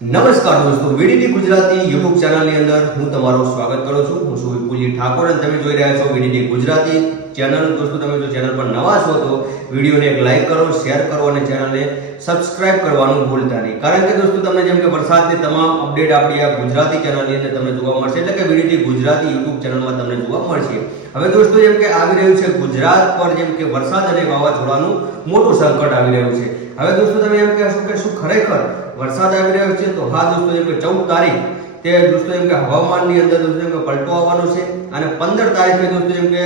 નમસ્કાર દોસ્તો, VDD Gujarati YouTube ચેનલની અંદર હું તમારું સ્વાગત કરું છું. હું છું વિપુલજી ઠાકોર અને તમે જોઈ રહ્યા છો વીડીડી ગુજરાતી ચેનલ. દોસ્તો, તમે જો ચેનલ પર નવા છો તો વિડીયોને એક લાઈક કરો, શેર કરો અને ચેનલને સબસ્ક્રાઇબ કરવાનું ભૂલતા નહીં. કારણ કે દોસ્તો, તમને જેમ કે વરસાદની તમામ અપડેટ આપણી આ ગુજરાતી ચેનલની અંદર તમને જોવા મળશે, એટલે કે વીડીડી ગુજરાતી યુટ્યુબ ચેનલમાં તમને જોવા મળશે. હવે દોસ્તો, જેમ કે આવી રહ્યું છે ગુજરાત પર જેમ કે વરસાદ અને વાવાઝોડાનું મોટું સંકટ આવી રહ્યું છે. હવે દોસ્તો, તમે એમ કહેશો કે શું ખરેખર વરસાદ આવી રહ્યો છે? તો હા દોસ્તો, જેમ કે 14 તારીખ તે દોસ્તો એમ કે હવામાનની અંદર દોસ્તો એમ કે પલટો આવવાનો છે અને 15 તારીખે દોસ્તો એમ કે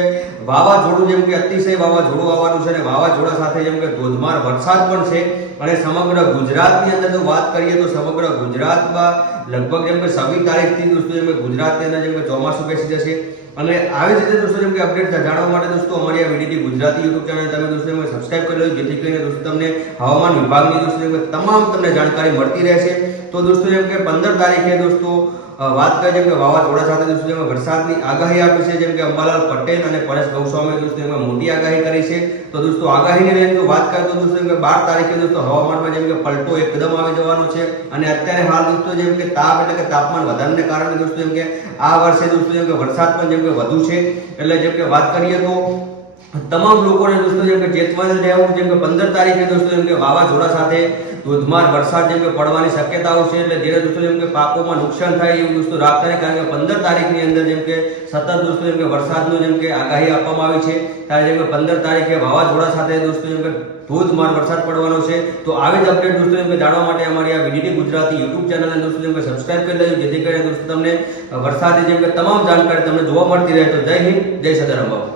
વાવાઝોડું જેમ કે અતિશય વાવાઝોડું આવવાનું છે અને વાવાઝોડા સાથે જેમ કે ધોધમાર વરસાદ પણ છે. અને સમગ્ર ગુજરાતની અંદર જો વાત કરીએ તો સમગ્ર ગુજરાતમાં લગભગ જેમ કે 26 તારીખથી દોસ્તો એમ કે ગુજરાતની અંદર જેમ કે ચોમાસું બેસી જશે. અને આવી જ રીતે દોસ્તો જેમ કે અપડેટ જાણવા માટે દોસ્તો અમારી આ વીડીડી ગુજરાતી યુટ્યુબ ચેનલ તમે દોસ્તો એમ સબસ્ક્રાઇબ કરી લો, જેથી કરીને દોસ્તો તમને હવામાન વિભાગની દોસ્તો એમ તમામ તમને જાણકારી મળતી રહેશે. તો દોસ્તો જેમ કે 15 તારીખે દોસ્તો વાત કરીએ જેમ કે વાવાઝોડા સાથે દોસ્તો એમાં વરસાદની આગાહી આપી છે. જેમ કે અંબાલાલ પટેલ અને પરેશ ગૌસ્વામીએ દોસ્તો એમાં મોટી આગાહી કરી છે. તો દોસ્તો આગાહીની લઈને જો વાત કરીએ તો દોસ્તો એમ કે 12 તારીખે દોસ્તો હવામાનમાં જેમ કે પલટો એકદમ આવી જવાનો છે. અને અત્યારે હાલ દોસ્તો જેમ કે તાપ એટલે કે તાપમાન વધારાને કારણે દોસ્તો એમ કે આ વર્ષે દોસ્તો જેમ કે વરસાદ પણ જેમ કે વધુ છે. એટલે જેમ કે વાત કરીએ તો તમામ લોકોને દોસ્તો જેમ કે ચેતવણી લેવું. જેમ કે 15 તારીખે દોસ્તો જેમ કે વાવાઝોડા સાથે ધોધમાર વરસાદ જેમ કે પડવાની શક્યતાઓ છે. એટલે જેને દોસ્તો જેમ કે પાકોમાં નુકસાન થાય એવું દોસ્તો રાખતા નહીં. કારણ કે 15 તારીખની અંદર જેમ કે સતત દોસ્તો જેમ કે વરસાદનું જેમ કે આગાહી આપવામાં આવી છે. ત્યારે જેમ કે 15 તારીખે વાવાઝોડા સાથે દોસ્તો જેમ કે ધોધમાર વરસાદ પડવાનો છે. તો આવી જ અપડેટ દોસ્તો જેમ કે જાણવા માટે અમારી આ વીડીડી ગુજરાતી યુટ્યુબ ચેનલને દોસ્તો જેમ કે સબસ્ક્રાઇબ કરી લેજો, જેથી કરીને દોસ્તો તમને વરસાદની જેમ કે તમામ જાણકારી તમને જોવા મળતી રહે. તો જય હિન્દ, જય સદરંબાવ.